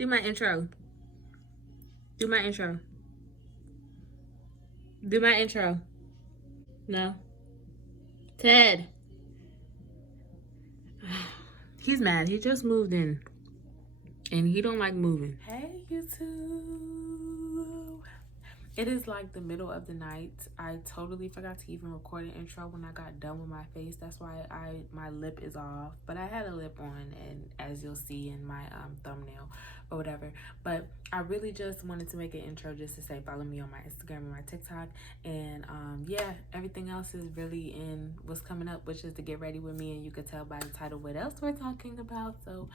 Do my intro. Do my intro. Do my intro. No. Ted. He's mad. He just moved in. And he don't like moving. Hey, YouTube. It is like the middle of the night. I totally forgot to even record an intro when I got done with my face. That's why my lip is off. But I had a lip on, and as you'll see in my thumbnail or whatever. But I really just wanted to make an intro just to say follow me on my Instagram and my TikTok. And yeah, everything else is really in what's coming up, which is to get ready with me. And you could tell by the title what else we're talking about. So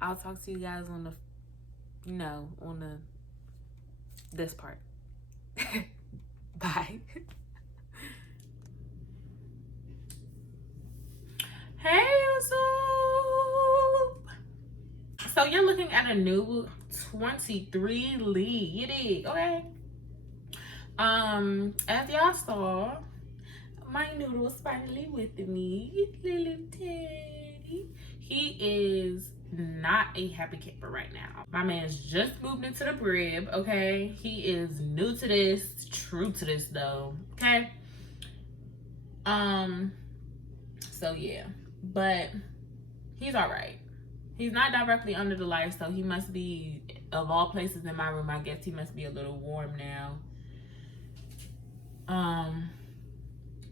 I'll talk to you guys on the, this part. Bye. Hey, YouTube. So you're looking at a new 23 lead. You dig, okay? As y'all saw, my noodle's finally with me. Little Teddy. He is not a happy camper right now. My man's just moved into the crib, okay? He is new to this, true to this though, okay? So yeah, but he's all right. He's not directly under the light, so he must be, of all places in my room, I guess he must be a little warm now.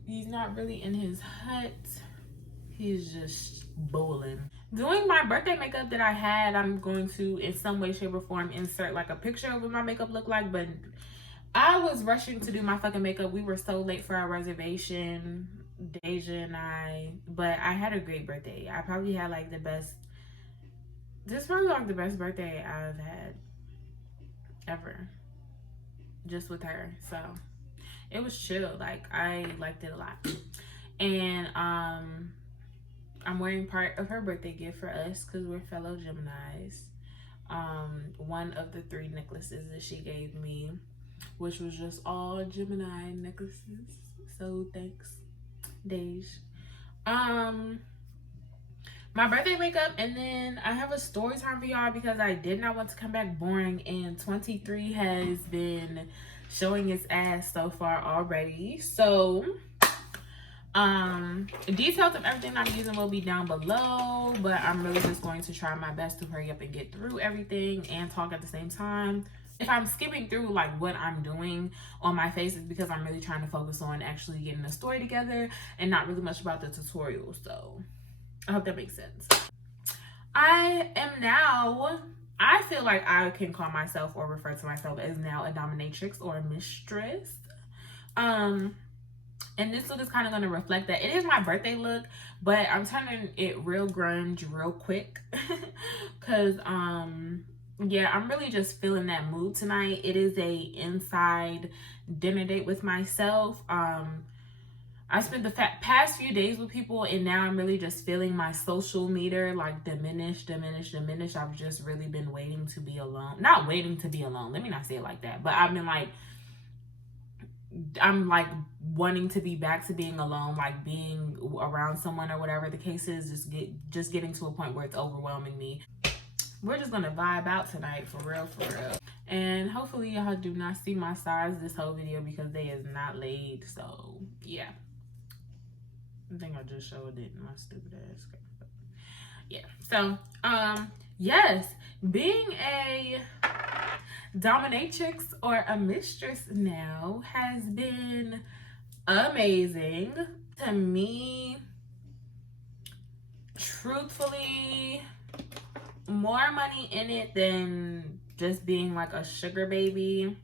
He's not really in his hut. He's just bowling. Doing my birthday makeup that I had, I'm going to, in some way, shape, or form, insert like a picture of what my makeup looked like, but I was rushing to do my fucking makeup. We were so late for our reservation, Deja and I, but I had a great birthday. I probably had like the best, this is probably like the best birthday I've had ever, just with her. So it was chill. Like, I liked it a lot. And I'm wearing part of her birthday gift for us because we're fellow Geminis. One of the 3 necklaces that she gave me, which was just all Gemini necklaces. So thanks, Dej. My birthday makeup, and then I have a story time for y'all because I did not want to come back boring, and 23 has been showing its ass so far already. So details of everything I'm using will be down below, but I'm really just going to try my best to hurry up and get through everything and talk at the same time. If I'm skipping through like what I'm doing on my face, it's because I'm really trying to focus on actually getting a story together and not really much about the tutorial. So I hope that makes sense. I feel like I can call myself or refer to myself as now a dominatrix or a mistress. And this look is kind of going to reflect that. It is my birthday look, but I'm turning it real grunge real quick. Because, yeah, I'm really just feeling that mood tonight. It is a inside dinner date with myself. I spent the past few days with people, and now I'm really just feeling my social meter like diminish. I've just really been waiting to be alone. Not waiting to be alone. Let me not say it like that. But I've been like, I'm like wanting to be back to being alone, like being around someone or whatever the case is, just getting to a point where it's overwhelming me. We're just gonna vibe out tonight, for real. And hopefully y'all do not see my size this whole video because they is not laid. So yeah, I think I just showed it in my stupid ass. Yeah, so yes, being a dominatrix or a mistress now has been amazing to me. Truthfully, more money in it than just being like a sugar baby.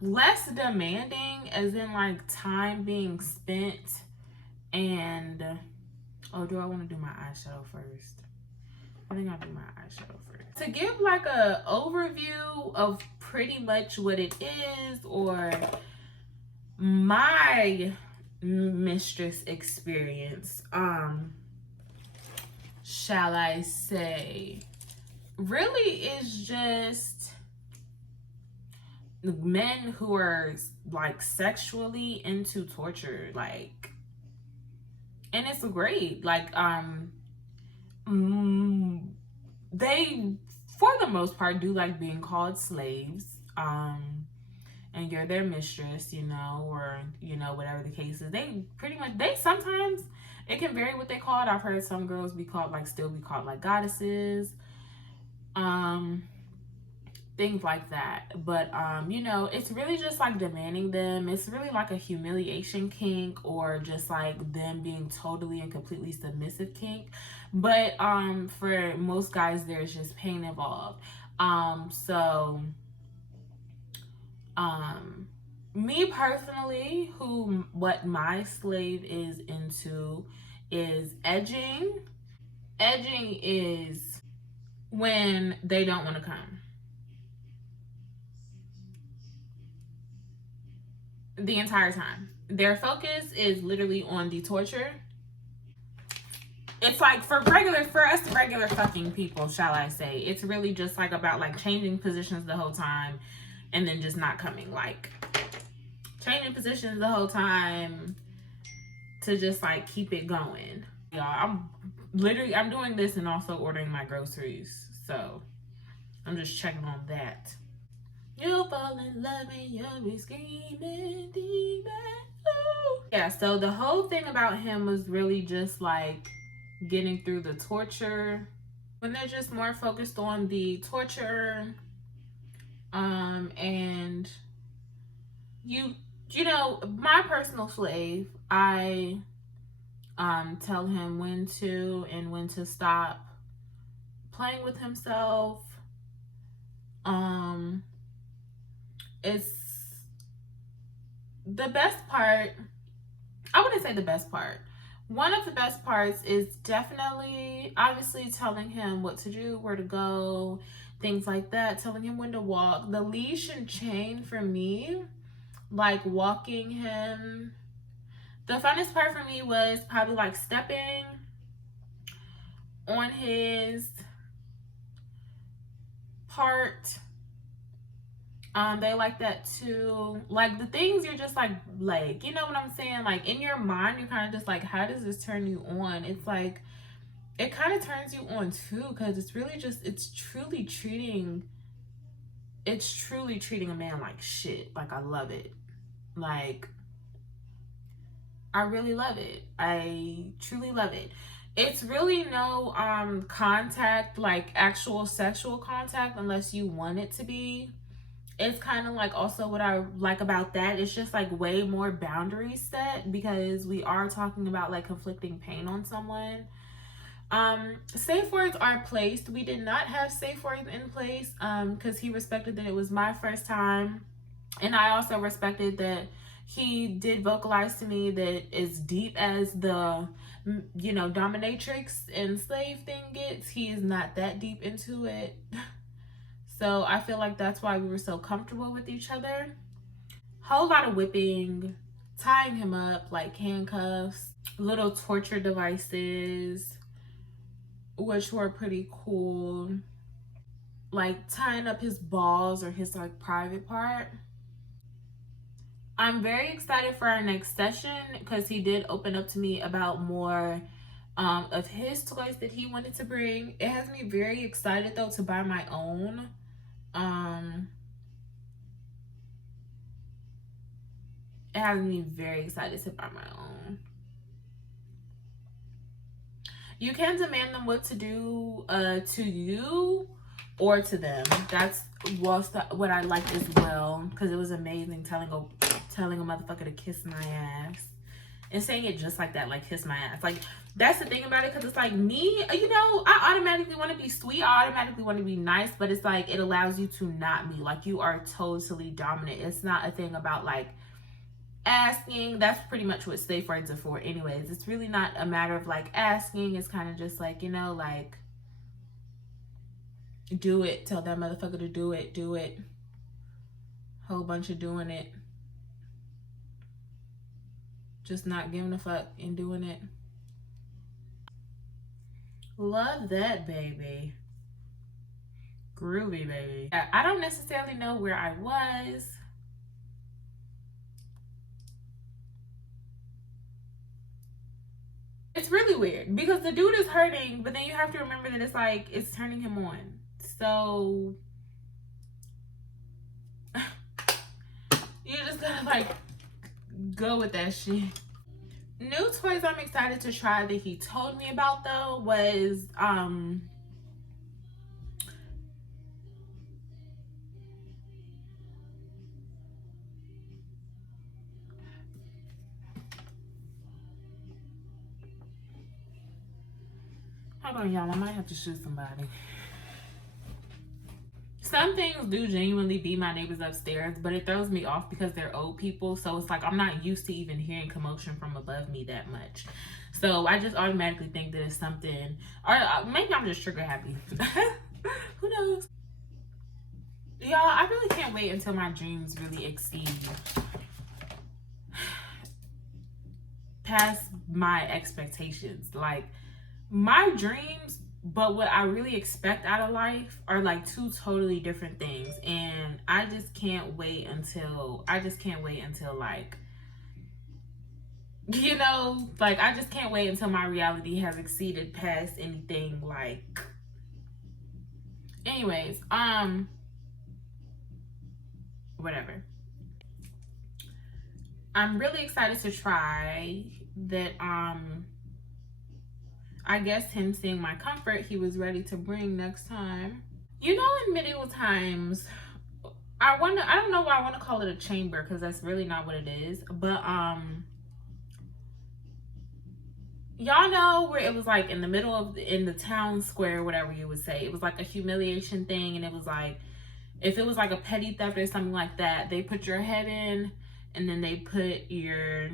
Less demanding, as in like time being spent. And oh, do I want to do my eyeshadow first? I think I'll do my eyeshadow first. To give like a overview of pretty much what it is, or my mistress experience, shall I say, really is just men who are like sexually into torture, like, and it's great. Like they, for the most part, do like being called slaves. And you're their mistress, you know, or, you know, whatever the case is. They pretty much, they sometimes, it can vary what they call it. I've heard some girls be called like, still be called like goddesses. Things like that. But you know, it's really just like demanding them. It's really like a humiliation kink, or just like them being totally and completely submissive kink. But for most guys, there's just pain involved. So me personally, what my slave is into is edging. Edging is when they don't want to come. The entire time. Their focus is literally on the torture. It's like for us regular fucking people, shall I say, it's really just like about like changing positions the whole time and then just not coming. Like changing positions the whole time to just like keep it going. Y'all, I'm doing this and also ordering my groceries. So I'm just checking on that. You'll fall in love and you'll be screaming, demon. Yeah, so the whole thing about him was really just like getting through the torture. When they're just more focused on the torture, and you know, my personal slave, I tell him when to and when to stop playing with himself. It's the best part. I wouldn't say the best part. One of the best parts is definitely, obviously, telling him what to do, where to go, things like that, telling him when to walk. The leash and chain for me, like walking him. The funnest part for me was probably like stepping on his part. They like that too. Like the things you're just like, you know what I'm saying? Like in your mind, you're kind of just like, how does this turn you on? It's like, it kind of turns you on too, because it's really just, it's truly treating a man like shit. Like I love it. Like I really love it. I truly love it. It's really no contact, like actual sexual contact, unless you want it to be. It's kind of like also what I like about that. It's just like way more boundaries set, because we are talking about like conflicting pain on someone. Safe words are placed. We did not have safe words in place because he respected that it was my first time. And I also respected that he did vocalize to me that as deep as the, you know, dominatrix and slave thing gets, he is not that deep into it. So I feel like that's why we were so comfortable with each other. Whole lot of whipping, tying him up like handcuffs, little torture devices, which were pretty cool. Like tying up his balls or his like private part. I'm very excited for our next session because he did open up to me about more of his toys that he wanted to bring. It has me very excited though to buy my own. It has me very excited to buy my own. You can demand them what to do to you or to them. That's what I liked as well, because it was amazing telling a motherfucker to kiss my ass and saying it just like that, like kiss my ass. Like that's the thing about it, because it's like me, you know, I automatically want to be sweet, I automatically want to be nice, but it's like it allows you to not be like you are totally dominant. It's not a thing about like asking. That's pretty much what safe words are for anyways. It's really not a matter of like asking. It's kind of just like, you know, like do it, tell that motherfucker to do it, whole bunch of doing it, just not giving a fuck and doing it. Love that, baby. Groovy, baby. I don't necessarily know where I was. It's really weird because the dude is hurting, but then you have to remember that it's like, it's turning him on. So you just gotta like go with that shit. New toys I'm excited to try that he told me about though was hold on y'all, I might have to shoot somebody. Some things do genuinely be my neighbors upstairs, but it throws me off because they're old people. So it's like I'm not used to even hearing commotion from above me that much. So I just automatically think that it's something, or maybe I'm just trigger happy. Who knows? Y'all, I really can't wait until my dreams really exceed past my expectations. Like my dreams, but what I really expect out of life are like two totally different things. And I just can't wait until like, you know, like I just can't wait until my reality has exceeded past anything like. Anyways, whatever. I'm really excited to try that I guess him seeing my comfort, he was ready to bring next time. You know, in medieval times, I don't know why I want to call it a chamber because that's really not what it is. But y'all know where it was like in the middle of in the town square, whatever you would say. It was like a humiliation thing, and it was like if it was like a petty theft or something like that, they put your head in, and then they put your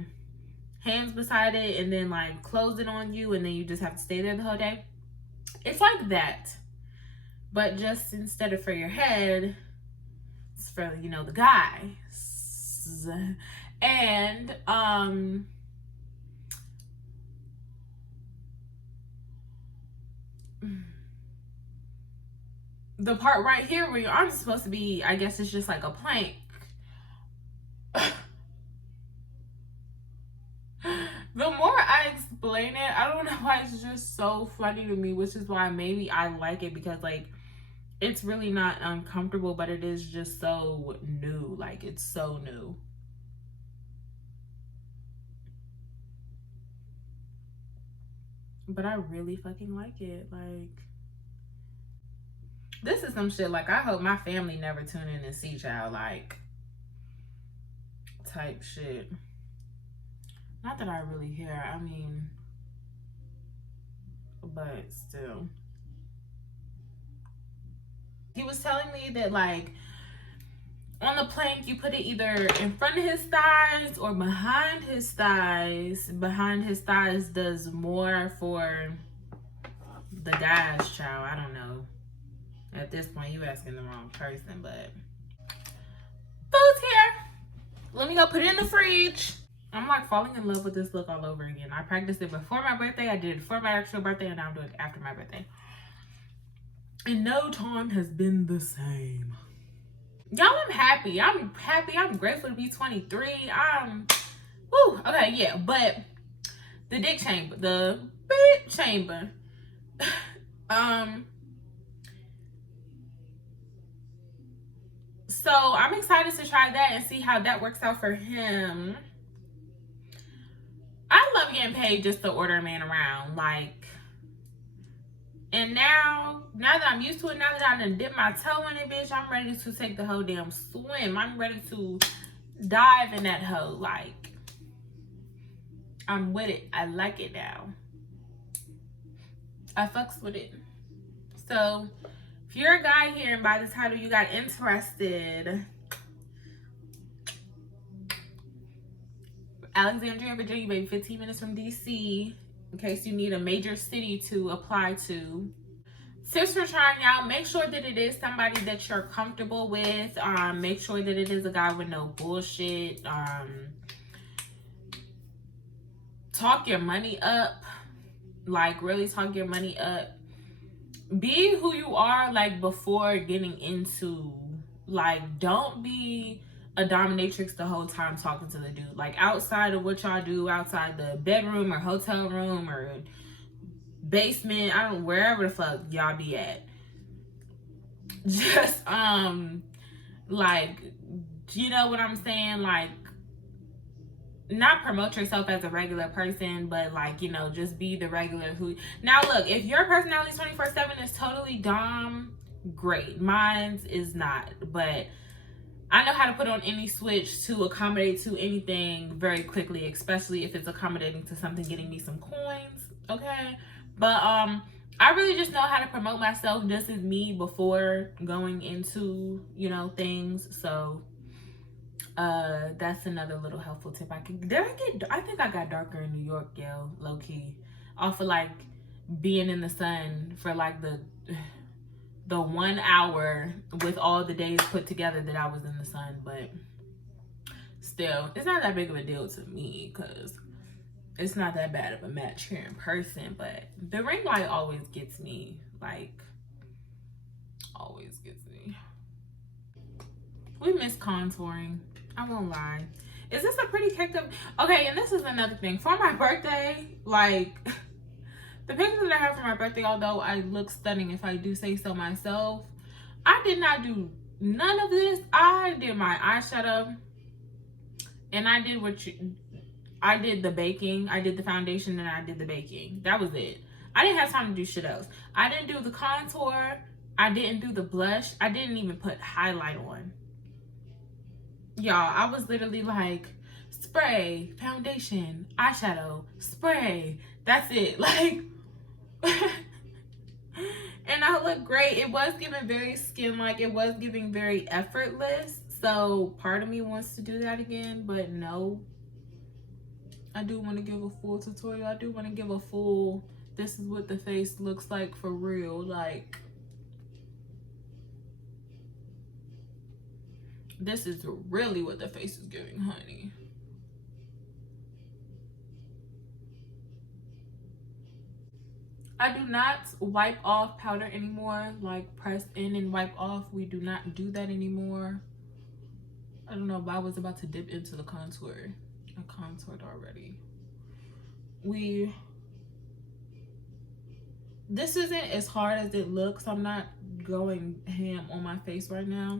hands beside it and then like close it on you, and then you just have to stay there the whole day. It's like that, but just instead of for your head, it's for, you know, the guys. And the part right here where your arms are supposed to be, I guess it's just like a plank. The more I explain it, I don't know why it's just so funny to me, which is why maybe I like it, because like it's really not uncomfortable, but it is just so new. Like it's so new. But I really fucking like it. Like this is some shit like I hope my family never tune in and see, child, like type shit. Not that I really hear, I mean, but still. He was telling me that like on the plank you put it either in front of his thighs or behind his thighs. Behind his thighs does more for the guys, child. I don't know. At this point you asking the wrong person, but food's here. Let me go put it in the fridge. I'm like falling in love with this look all over again. I practiced it before my birthday. I did it before my actual birthday, and now I'm doing it after my birthday. And no time has been the same. Y'all, I'm happy. I'm grateful to be 23. Woo, okay, yeah. But the dick chamber, the beep chamber. So I'm excited to try that and see how that works out for him. I love getting paid just to order a man around, like, and now that I'm used to it, now that I done dipped my toe in it, bitch, I'm ready to take the whole damn swim. I'm ready to dive in that hoe. Like, I'm with it. I like it now. I fucks with it. So, if you're a guy here and by the title you got interested, Alexandria, Virginia, baby, 15 minutes from DC, in case you need a major city to apply to. Tips for trying out: make sure that it is somebody that you're comfortable with. Make sure that it is a guy with no bullshit. Talk your money up. Like, really talk your money up. Be who you are, like, before getting into, like, don't be a dominatrix the whole time talking to the dude. Like, outside of what y'all do, outside the bedroom or hotel room or basement, I don't, wherever the fuck y'all be at. Just, like, you know what I'm saying? Like, not promote yourself as a regular person, but like, you know, just be the regular who. Now look, if your personality 24/7 is totally dom, great. Mine's is not, but I know how to put on any switch to accommodate to anything very quickly, especially if it's accommodating to something getting me some coins, okay? But I really just know how to promote myself just as me before going into, you know, things. So that's another little helpful tip. I think I got darker in New York, yo, low key, off of like being in the sun for like the 1 hour with all the days put together that I was in the sun. But still, it's not that big of a deal to me because it's not that bad of a match here in person. But the ring light always gets me, like, always gets me. We miss contouring, I won't lie. Is this a pretty kicked up? Okay, and this is another thing. For my birthday, like, the pictures that I have for my birthday, although I look stunning if I do say so myself, I did not do none of this. I did my eyeshadow, and I did the baking. I did the foundation, and I did the baking. That was it. I didn't have time to do shit else. I didn't do the contour. I didn't do the blush. I didn't even put highlight on. Y'all, I was literally like, spray, foundation, eyeshadow, spray. That's it. Like, and I look great. It was giving very skin-like. It was giving very effortless. So part of me wants to do that again, but no. I do want to give a full tutorial. I do want to give a full, this is what the face looks like for real. Like, this is really what the face is giving, honey. I do not wipe off powder anymore, like press in and wipe off. We do not do that anymore. I don't know, but I was about to dip into the contour. I contoured already. This isn't as hard as it looks. I'm not going ham on my face right now.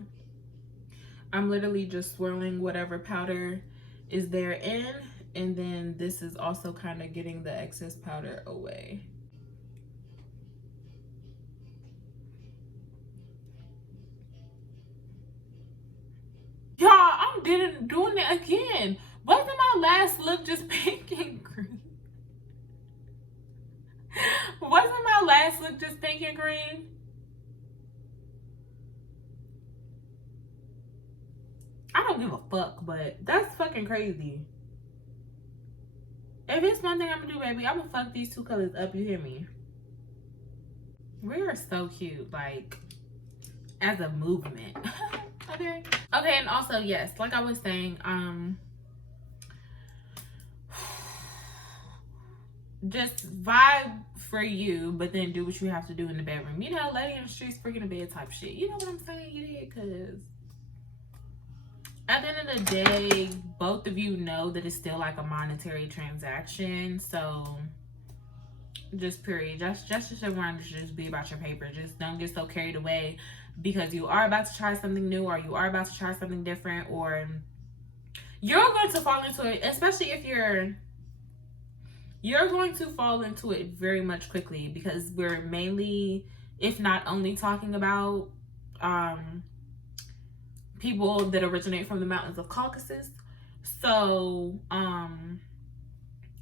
I'm literally just swirling whatever powder is there in, and then this is also kind of getting the excess powder away. Y'all, I'm doing it again. Wasn't my last look just pink and green? Wasn't my last look just pink and green? I don't give a fuck, but that's fucking crazy. If it's one thing I'm gonna do, baby, I'm gonna fuck these two colors up, you hear me? We are so cute, like, as a movement. Okay. Okay, and also, yes, like I was saying, just vibe for you, but then do what you have to do in the bedroom. You know, lady in the streets, freaking a bed type shit. You know what I'm saying? You did, because at the end of the day, both of you know that it's still like a monetary transaction. So just period. Just everyone to just be about your paper. Just don't get so carried away because you are about to try something new, or you are about to try something different, or you're going to fall into it, especially if you're going to fall into it very much quickly, because we're mainly, if not only, talking about people that originate from the mountains of Caucasus. So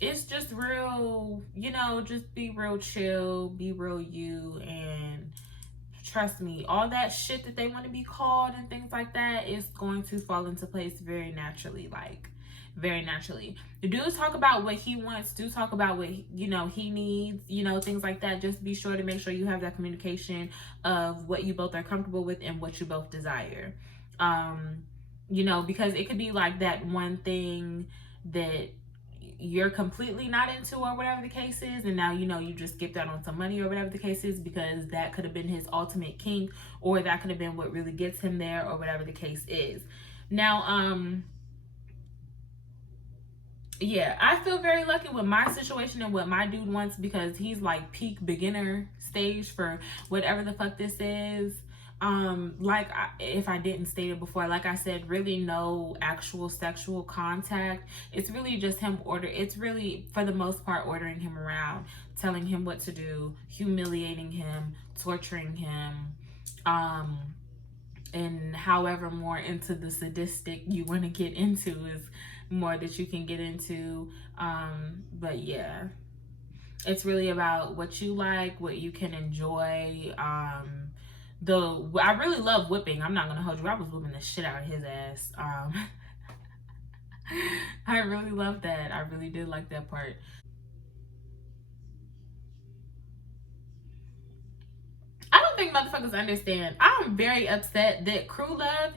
it's just real, you know, just be real chill, be real you, and trust me, all that shit that they want to be called and things like that is going to fall into place very naturally, like very naturally. Do talk about what he wants, do talk about what, you know, he needs, you know, things like that. Just be sure to make sure you have that communication of what you both are comfortable with and what you both desire. You know, because it could be like that one thing that you're completely not into, or whatever the case is, and now, you know, you just skipped out on some money, or whatever the case is, because that could have been his ultimate kink, or that could have been what really gets him there, or whatever the case is. Now, yeah, I feel very lucky with my situation and what my dude wants, because he's like peak beginner stage for whatever the fuck this is. If I didn't state it before, like I said, really no actual sexual contact. It's really just him it's really for the most part ordering him around, telling him what to do, humiliating him, torturing him, and however more into the sadistic you want to get into is more that you can get into. But yeah, it's really about what you like, what you can enjoy. I really love whipping. I'm not gonna hold you, I was whipping the shit out of his ass. I really love that. I really did like that part. I don't think motherfuckers understand. I'm very upset that Crew Love,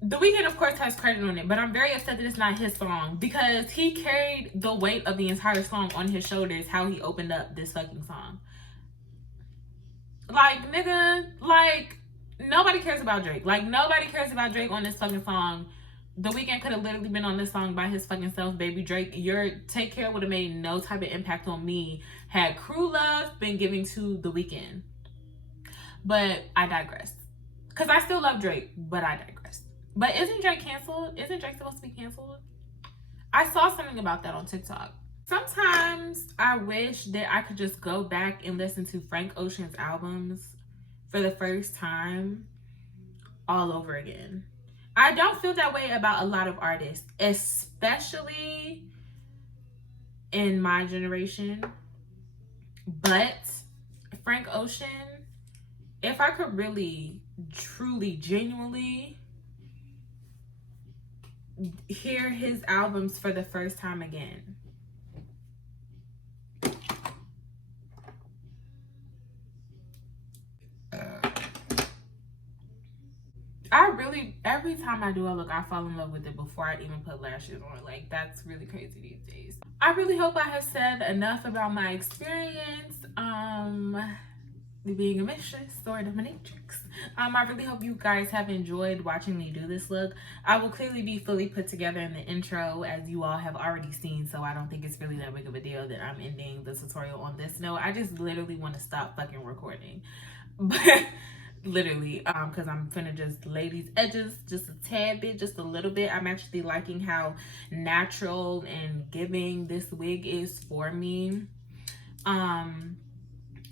The Weeknd, of course, has credit on it, but I'm very upset that it's not his song, because he carried the weight of the entire song on his shoulders, how he opened up this fucking song. Like, nigga, like, nobody cares about Drake. Like, nobody cares about Drake on this fucking song. The Weeknd could have literally been on this song by his fucking self, baby. Drake, your Take Care would have made no type of impact on me had Crew Love been given to The Weeknd. But I digress. Because I still love Drake, but I digress. But isn't Drake canceled? Isn't Drake supposed to be canceled? I saw something about that on TikTok. Sometimes I wish that I could just go back and listen to Frank Ocean's albums for the first time all over again. I don't feel that way about a lot of artists, especially in my generation. But Frank Ocean, if I could really, truly, genuinely hear his albums for the first time again, every time I do a look, I fall in love with it before I even put lashes on. Like, that's really crazy these days. I really hope I have said enough about my experience. Being a mistress or dominatrix. I really hope you guys have enjoyed watching me do this look. I will clearly be fully put together in the intro, as you all have already seen, so I don't think it's really that big of a deal that I'm ending the tutorial on this note. I just literally want to stop fucking recording. But literally, because I'm finna just lay these edges just a tad bit, just a little bit. I'm actually liking how natural and giving this wig is for me.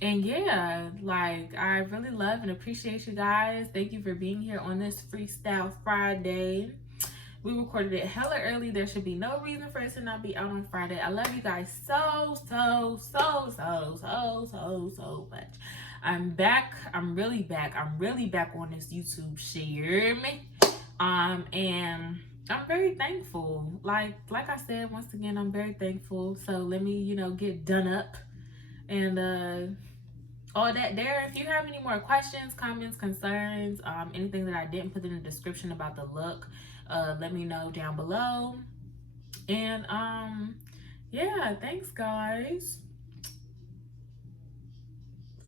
And yeah, like, I really love and appreciate you guys. Thank you for being here on this Freestyle Friday. We recorded it hella early. There should be no reason for it to not be out on Friday. I love you guys so much. I'm back. I'm really back. I'm really back on this YouTube shit. You hear me? And I'm very thankful. Like I said, once again, I'm very thankful. So let me, get done up and all that there. If you have any more questions, comments, concerns, anything that I didn't put in the description about the look, let me know down below. And yeah, thanks guys.